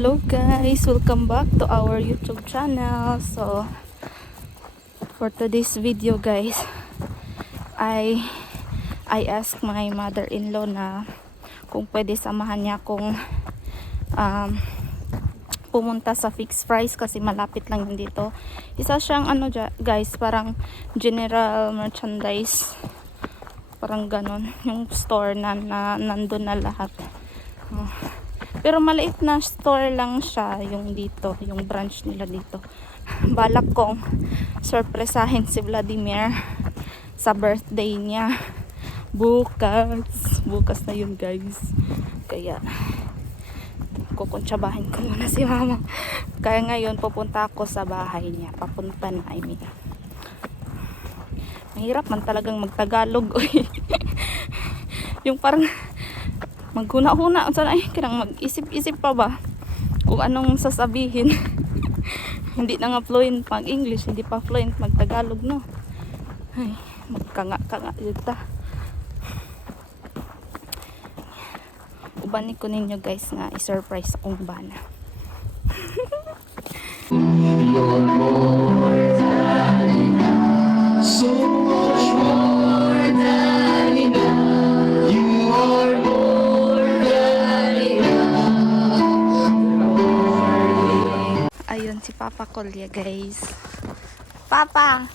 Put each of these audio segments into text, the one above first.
Hello guys, welcome back to our YouTube channel. So for today's video guys, I asked my mother-in-law na kung pwede samahan niya kung pumunta sa fixed price kasi malapit lang yun dito. Isa siyang guys, parang general merchandise, parang ganon yung store na nandun na lahat. Pero maliit na store lang siya yung dito, yung branch nila dito. Balak kong surpresahin si Vladimir sa birthday niya. Bukas na yun guys. Kaya kukuntsabahin ko muna si mama. Kaya ngayon pupunta ako sa bahay niya. Papunta na, I mean. Mahirap man talagang magtagalog. Yung parang maghuna-huna ay kirang mag-isip-isip pa ba kung anong sasabihin. Hindi na nga fluent mag English, hindi pa fluent mag Tagalog, no. Ay, magkanga-kanga dito. Ubanin ko ninyo guys nga i-surprise akong bana. You're more than enough, so much more than enough. You are more than enough. Ayun si Papa Kolya guys. Papa!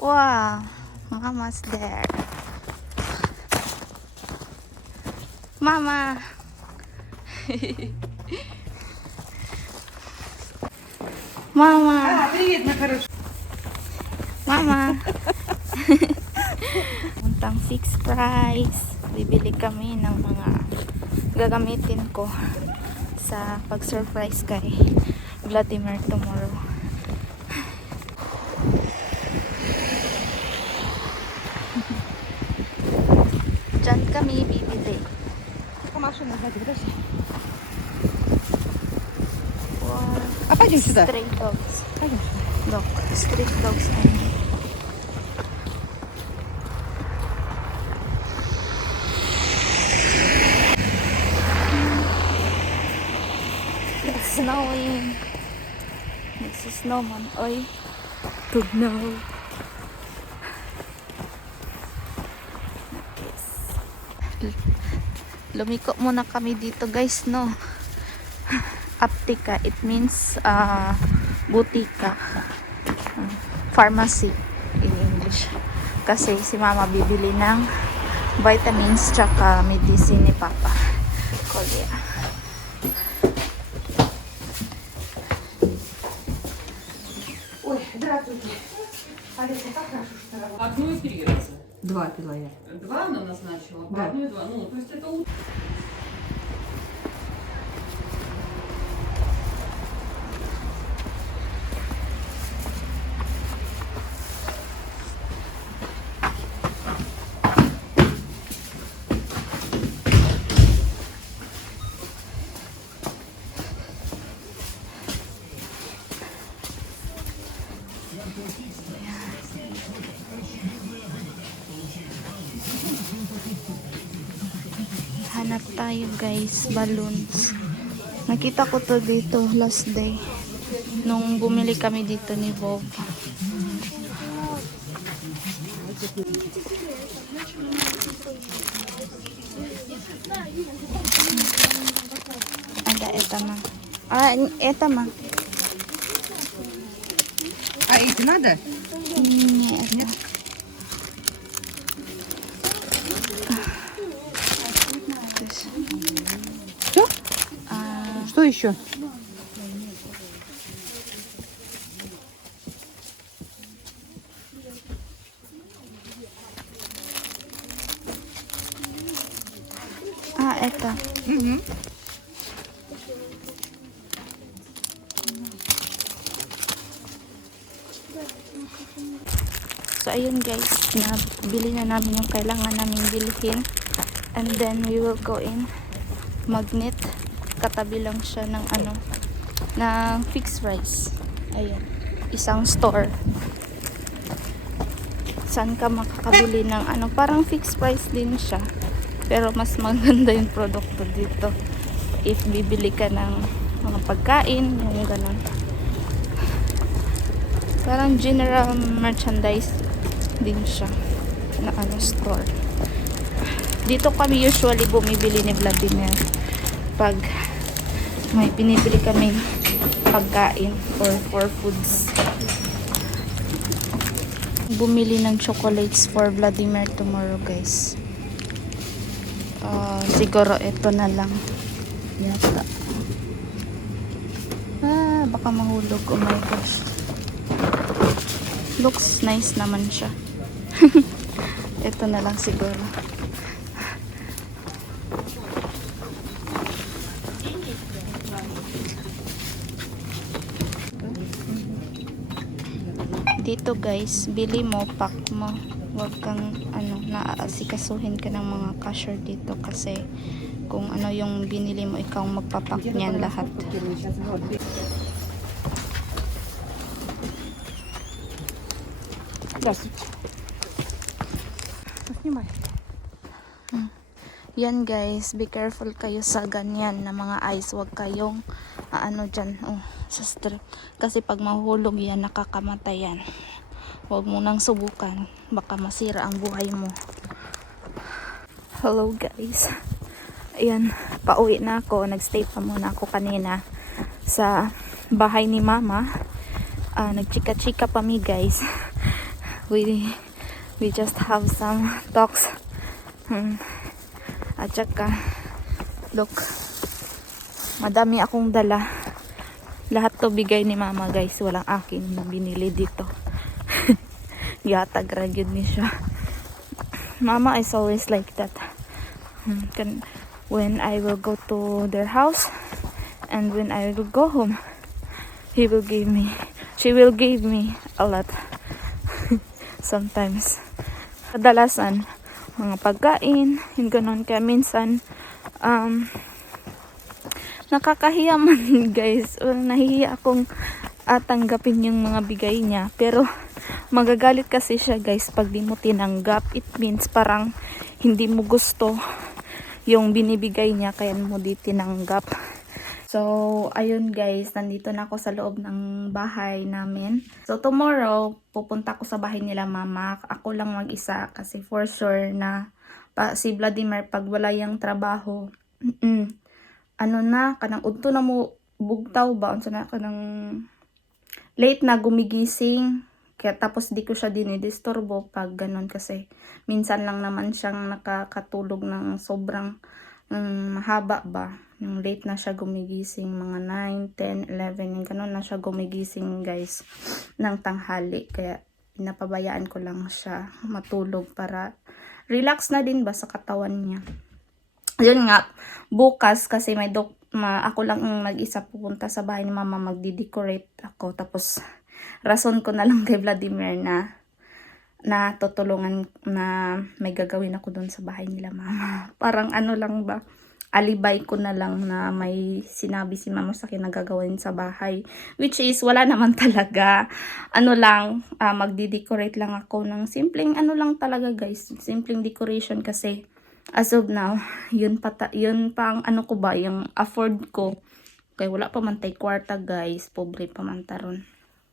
Wow! Mama's there. Mama! Mama! Привет, моя хорошая. Mama! Puntang fixed price. Bibili kami ng mga gagamitin ko sa pag-surprise kay Vladimir tomorrow. Diyan kami bibili. Машина сзади, подожди. Wow. А пойдем сюда. Stray dogs. Пойдем сюда. Dog. Street dogs. It's snowing. Nagsisnowman. Oy. Tugnaw. Lumiko muna kami dito guys, no. Aptika, it means butika, pharmacy in English. Kasi si mama bibili ng vitamins tsaka medicine ni Papa Kolya. Ой, здравствуйте. Алиса, как хорошо, что ты работаешь. Одну и 3 раза. 2 пила я. 2 она назначила, по Да. одной 2. Ну, то есть это утро. Hanap tayo guys, balloons. Nakita ko to dito last day nung bumili kami dito ni Bob. Ada eta mah. Eta mah. А эти надо? Нет. Все? Что еще? Это. Угу. So ayun guys, nabili na namin yung kailangan namin bilhin. And then we will go in. Magnet. Katabi lang siya ng ng fixed price. Ayun. Isang store. Saan ka makakabili ng parang fixed price din siya. Pero mas maganda yung produkto dito if bibili ka ng mga pagkain, yung ganun. Parang general merchandise din siya na store. Dito kami usually bumibili ni Vladimir pag may pinibili kami pagkain or for foods. Bumili ng chocolates for Vladimir tomorrow, guys. Siguro ito na lang yata. Baka mahulog. Oh my gosh, looks nice naman siya. Ito na lang siguro. Dito guys, bili mo, pack mo. Huwag kang naaasikasuhin ka ng mga cashier dito kasi kung ano yung binili mo, ikaw magpapak niyan lahat. Yan guys, be careful kayo sa ganyan na mga ice. Huwag kayong dyan sa strip. Kasi pag mahulog yan, nakakamatay yan. Huwag mo nang subukan. Baka masira ang buhay mo. Hello guys. Ayan, pauwi na ako. Nagstay pa muna ako kanina sa bahay ni mama. Nagchika-chika pa mi guys. We just have some talks. At saka, look, madami akong dala. Lahat to bigay ni mama guys. Walang akin na binili dito. Yatag ragyod ni siya. Mama is always like that. When I will go to their house and when I will go home, she will give me a lot. Sometimes. Kadalasan, mga pagkain, yung ganun. Kaya minsan, nakakahiya man guys. Nahihiya akong tanggapin yung mga bigay niya. Pero, magagalit kasi siya guys pag di mo tinanggap. It means parang hindi mo gusto yung binibigay niya kaya mo di tinanggap. So, ayun guys, nandito na ako sa loob ng bahay namin. So, tomorrow, pupunta ako sa bahay nila mama. Ako lang mag-isa kasi for sure na si Vladimir pag wala yung trabaho, kanang udto na mo bugtaw ba? Unsa na kanang late na gumigising. Kaya tapos di ko siya dinidisturbo pag ganun kasi minsan lang naman siyang nakakatulog ng sobrang mahaba ba. Yung late na siya gumigising, mga 9, 10, 11, yung ganun na siya gumigising guys ng tanghali. Kaya pinapabayaan ko lang siya matulog para relax na din ba sa katawan niya. Yun nga, bukas kasi ako lang mag-isa pupunta sa bahay ni mama, magdi-decorate ako. Tapos rason ko na lang kay Vladimir na tutulungan na may gagawin ako doon sa bahay nila mama. Parang lang ba, alibay ko na lang na may sinabi si mama sa akin na gagawin sa bahay. Which is, wala naman talaga. Magdi-decorate lang ako ng simpleng lang talaga guys. Simpleng decoration kasi as of now, yun pa ang ko ba, yung afford ko. Kaya wala pa man tay kwarta guys. Pobre pa man taron.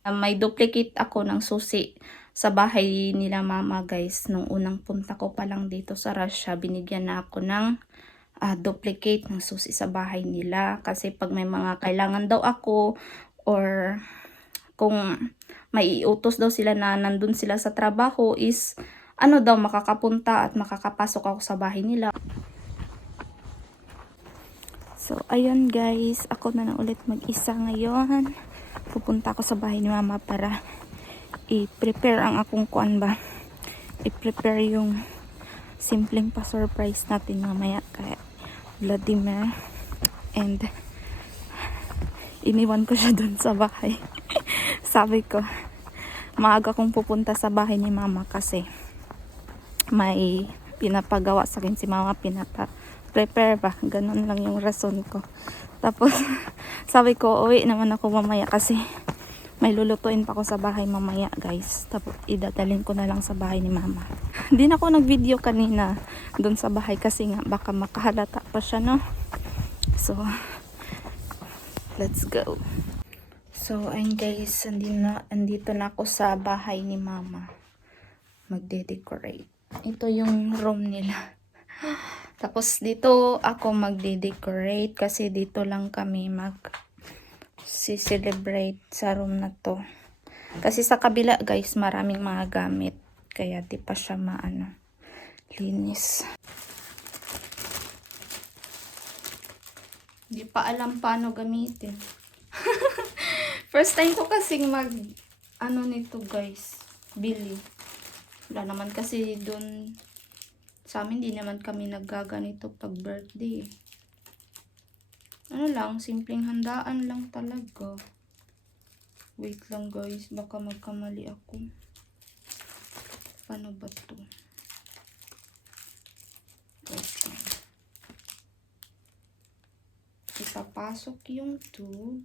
May duplicate ako ng susi sa bahay nila mama guys. Nung unang punta ko pa lang dito sa Russia, binigyan na ako ng duplicate ng susi sa bahay nila. Kasi pag may mga kailangan daw ako or kung may iutos daw sila na nandun sila sa trabaho is makakapunta at makakapasok ako sa bahay nila. So ayun guys, ako na lang ulit mag-isa ngayon. Pupunta ako sa bahay ni mama para i-prepare ang akong i-prepare yung simpleng pa-surprise natin mamaya kay Vladimir. And iniwan ko siya dun sa bahay. Sabi ko, maaga kong pupunta sa bahay ni mama kasi may pinapagawa sa akin si mama, prepare ba, ganun lang yung rason ko. Tapos sabi ko, uwi naman ako mamaya kasi May lulutuin pa ako sa bahay mamaya guys. Tapos idadalhin ko na lang sa bahay ni mama. Hindi na ako nag-video kanina doon sa bahay kasi nga baka makahalata pa siya, no? So, let's go. So, ayun guys, andito na ako sa bahay ni mama. Magde-decorate. Ito yung room nila. Tapos dito ako magde-decorate kasi dito lang kami celebrate sa room na to. Kasi sa kabila guys, maraming mga gamit. Kaya di pa siya linis. Di pa alam paano gamitin. First time ko kasing nito guys, bili. Wala naman kasi dun sa amin, di naman kami naggaganito pag birthday. Simpleng handaan lang talaga. Wait lang guys, baka magkamali ako. Paano ba to? Wait lang. Ipapasok yung tube.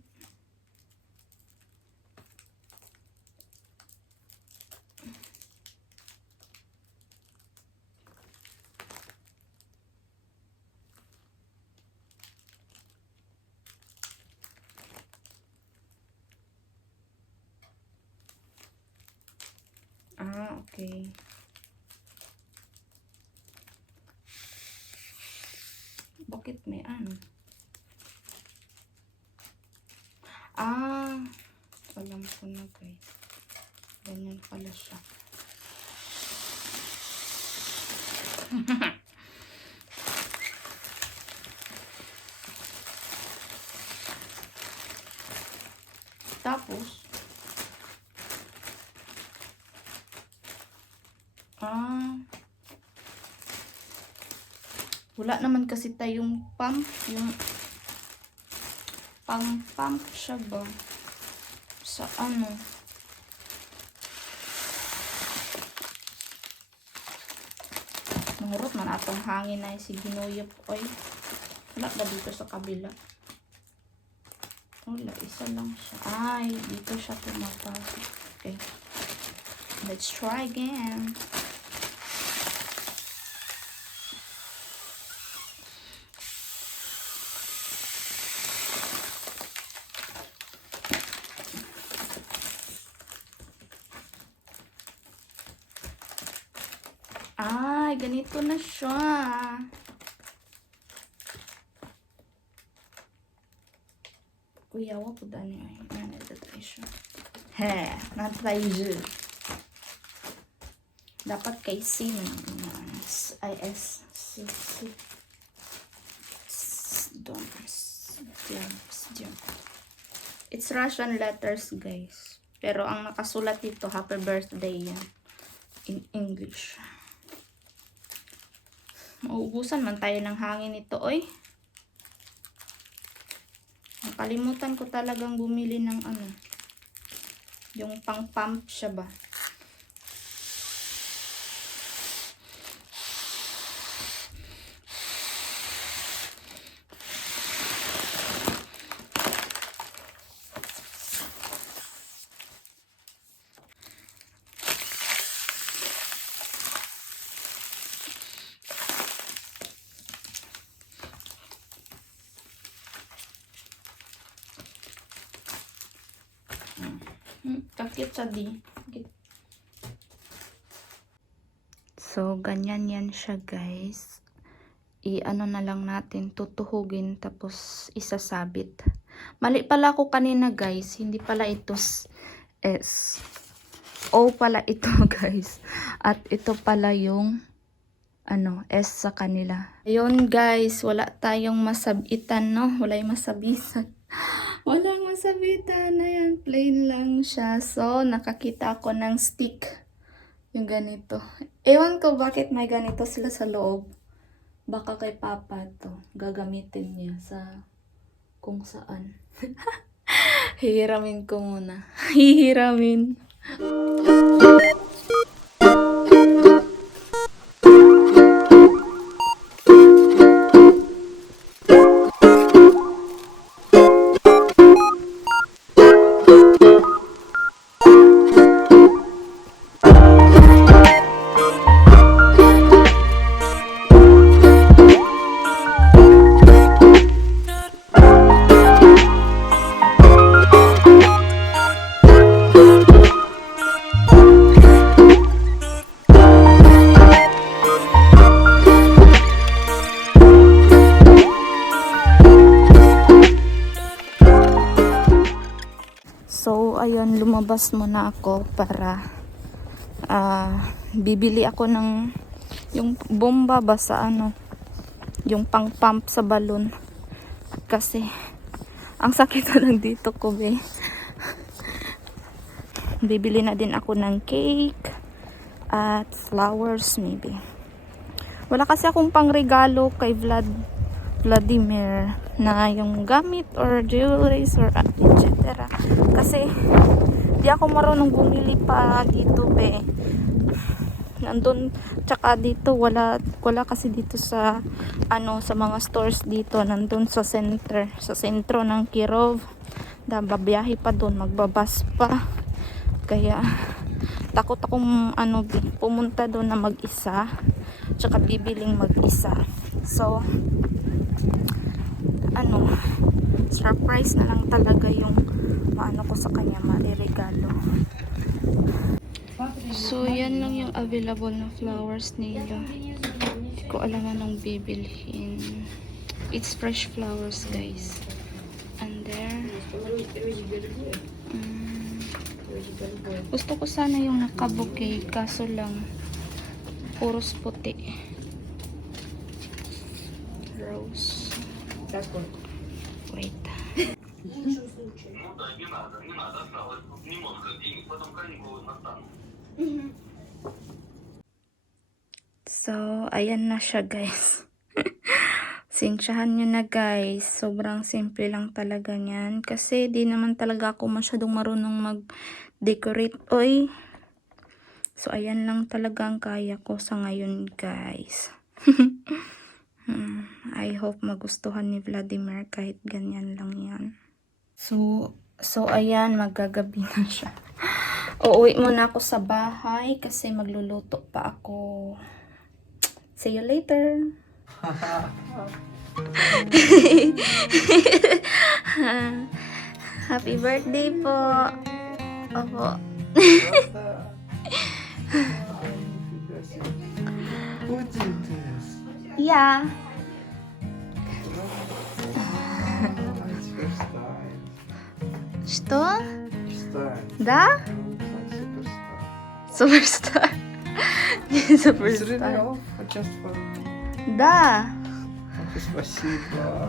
Okay. Bakit may alam ko na guys. Ganyan pala siya. Tapos, wala naman kasi tayong pump, yung pump siya ba sa nangurot man atong hangin na si ginuyop. Oy, wala ba dito sa kabila? Wala, isa lang siya. Ay, dito siya pumapasok. Okay, let's try again. Ay, ganito na siya. Kuya, wag po dani ay. Natry siya. Natry siya. Dapat kay C na IS. It's Russian letters, guys. Pero ang nakasulat dito, happy birthday yan. In English. Mauubusan man tayo ng hangin ito, oy. Nakalimutan ko talagang bumili ng yung pang-pump siya ba. Kakit sa di. So, ganyan yan siya, guys. I-ano na lang natin, tutuhugin, tapos isasabit. Mali pala ako kanina, guys. Hindi pala ito S. O pala ito, guys. At ito pala yung S sa kanila. Ayun, guys. Wala tayong masabitan, no? Wala yung masabitan. Walang masabitan. Ayan, plain lang siya. So, nakakita ako ng stick. Yung ganito. Ewan ko bakit may ganito sila sa loob. Baka kay Papa to. Gagamitin niya sa kung saan. Hihiramin ko muna. Hihiramin. lumabas muna ako para bibili ako ng yung bomba ba sa ano, yung pang pump sa balon kasi ang sakit na lang dito ko be. Bibili na din ako ng cake at flowers maybe. Wala kasi akong pangregalo kay Vladimir na yung gamit or jewelries or etc. Kasi di ako marunong bumili pa dito be. Nandun, tsaka dito wala kasi dito sa ano, sa mga stores dito, nandun sa sentro ng Kirov. Babiyahe pa doon, magbabas pa. Kaya takot akong ano, pumunta doon na mag-isa, tsaka bibiling mag-isa. So ano, surprise na lang talaga yung maano ko sa kanya, mariregalo. So yan lang yung available na flowers nila. Hindi ko alam anong bibilhin. It's fresh flowers guys. And there gusto ko sana yung nakabuke, kaso lang puros puti. Rose. Wait. So, ayan na siya guys. Sinsyahan nyo na guys. Sobrang simple lang talaga niyan. Kasi di naman talaga ako masyadong marunong mag-decorate. Oy. So, ayan lang talaga ang kaya ko sa ngayon guys. I hope magustuhan ni Vladimir kahit ganyan lang yan. So ayan, magagabi na siya. Uuwi muna ako sa bahay kasi magluluto pa ako. See you later. Happy birthday po. Opo. Yeah. Что? Да? Суперстар. Не суперстар. Да. Спасибо.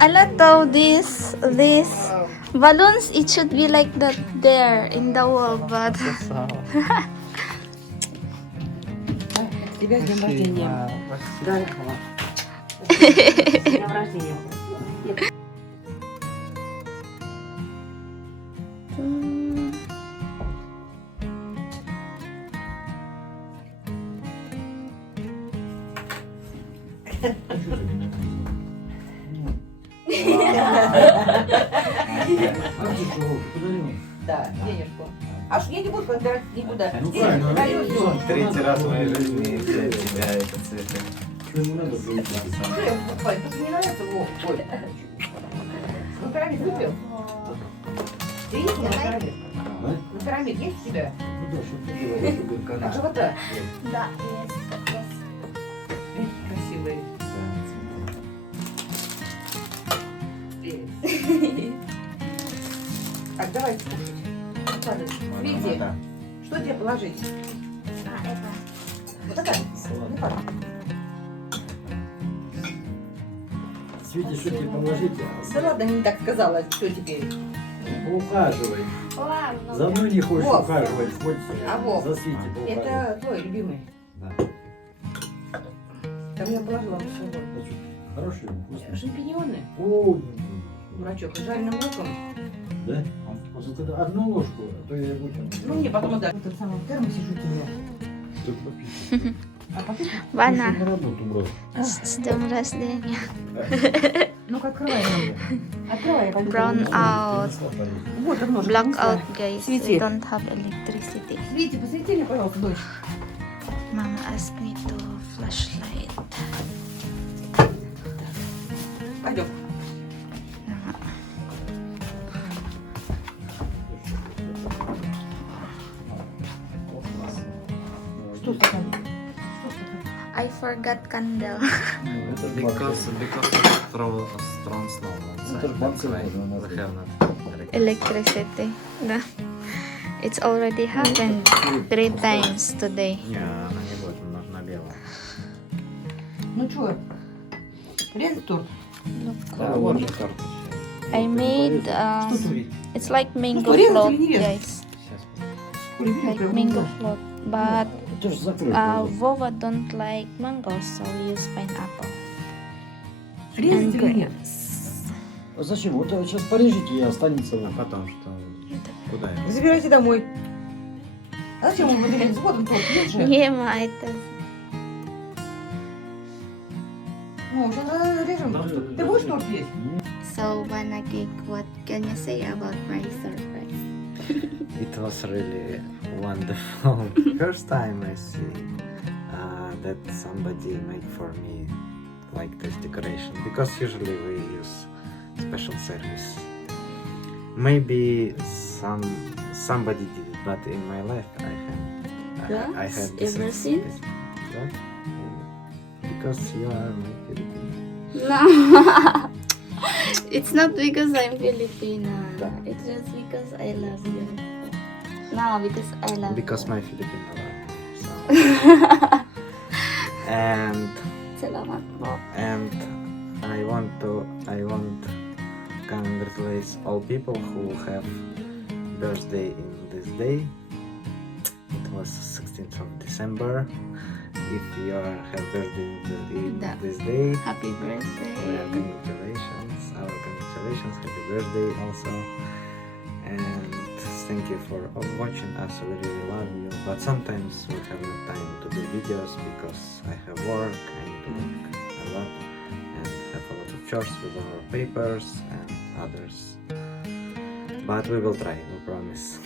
A lot of this balloons, it should be like that there in the wall, but Тебя с днем рождения. Да, с днем рождения. Да, денежку. Аж я не буду подбирать никуда. Ну Денег правильно, даю, всё. третий раз в моей жизни для тебя это цветы. Что я покупаю? Тут не нравится, Вов. Ой. Ну, пирамид купил. Денег на пирамид. На пирамид есть у тебя? От живота. да, yes. Эх, красивые. Так, давайте кушать. Укладывай. Видите, что тебе положить? Это. Вот это? Ну, как? Свете, что тебе положите? Да ладно, не так сказала, что теперь. Ухаживай. Ладно. За мной не хочешь Вов. ухаживать, хоть А Вов, за Свете поухаживай. Это твой любимый. Да. Там я положила всего. Хороший, вкусный. Шампиньоны, О, дурачок, с жареным луком. да? Ну, когда одну ложку, а то я буду. Ну, мне потом отдать. Тот самый в термосе у тебя. А попить? Вана, На работу брат. с днем рождения. Ну-ка, открывай. Открывай. я пойду Brown подниму. out. Вот, давно же Black принесла. out, guys. Свети. We don't have electricity. Свете, посвети мне, пожалуйста, дочь. Mama asked me to flashlight. Пойдем. Что с тобой? Что с тобой? I forgot candle. Это because strong snow outside. тоже That's банка, why наверное, we have not Electricity. Да. It's already happened 3 times today. Не, она не будет, нужна белая. Ну что, резать торт? Да, вот же карта. I made Что турить? it's like mango Ну, резать float, или не резать? guys. Сейчас. Like mango float. But Ты же закрой. Vova don't like mangoes, so we use pineapple. Резать или нет? А зачем? Вот сейчас порежете и останется. А потом что? Куда Вы это? забирайте домой. А зачем он выделить? Вот он торт, есть же? Нема, это... Ну, уже режем. Ты будешь торт есть? So, Banagig, what can you say about my surprise? It was really wonderful. First time I see that somebody made for me like this decoration, because usually we use special service. Maybe somebody did it, but in my life I had this ever seen? Yeah. Because you are my Filipino. No. It's not because I'm Filipina. It's just because I love you. No, because I love Because you. my Filipino love. So. and Salamat po. and I want congratulate all people who have birthday in this day. It was 16th of December. If you have birthday in this day, Happy well, birthday. congratulations. Our congratulations. Happy birthday also. And thank you for all watching us. We really love you. But sometimes we have no time to do videos because I have work. I need to work a lot and have a lot of chores with our papers and others. But we will try, we promise.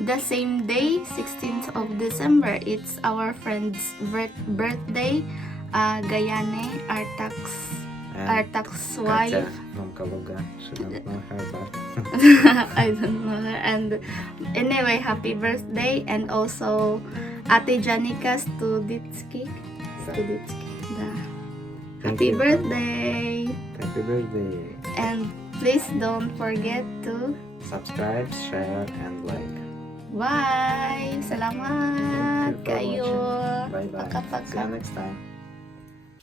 The same day, 16th of December, it's our friend's birthday. Gayane, And Artak's Katya wife. from Kaluga, she don't know her, but I don't know her. And anyway, happy birthday. And also, Ate Janica Studitsky. Da. Thank Happy you. birthday. Happy birthday. And please don't forget to Subscribe, share, and like. bye. Salamat Thank you for kayo. watching. Bye bye. See you Paka-paka. next time.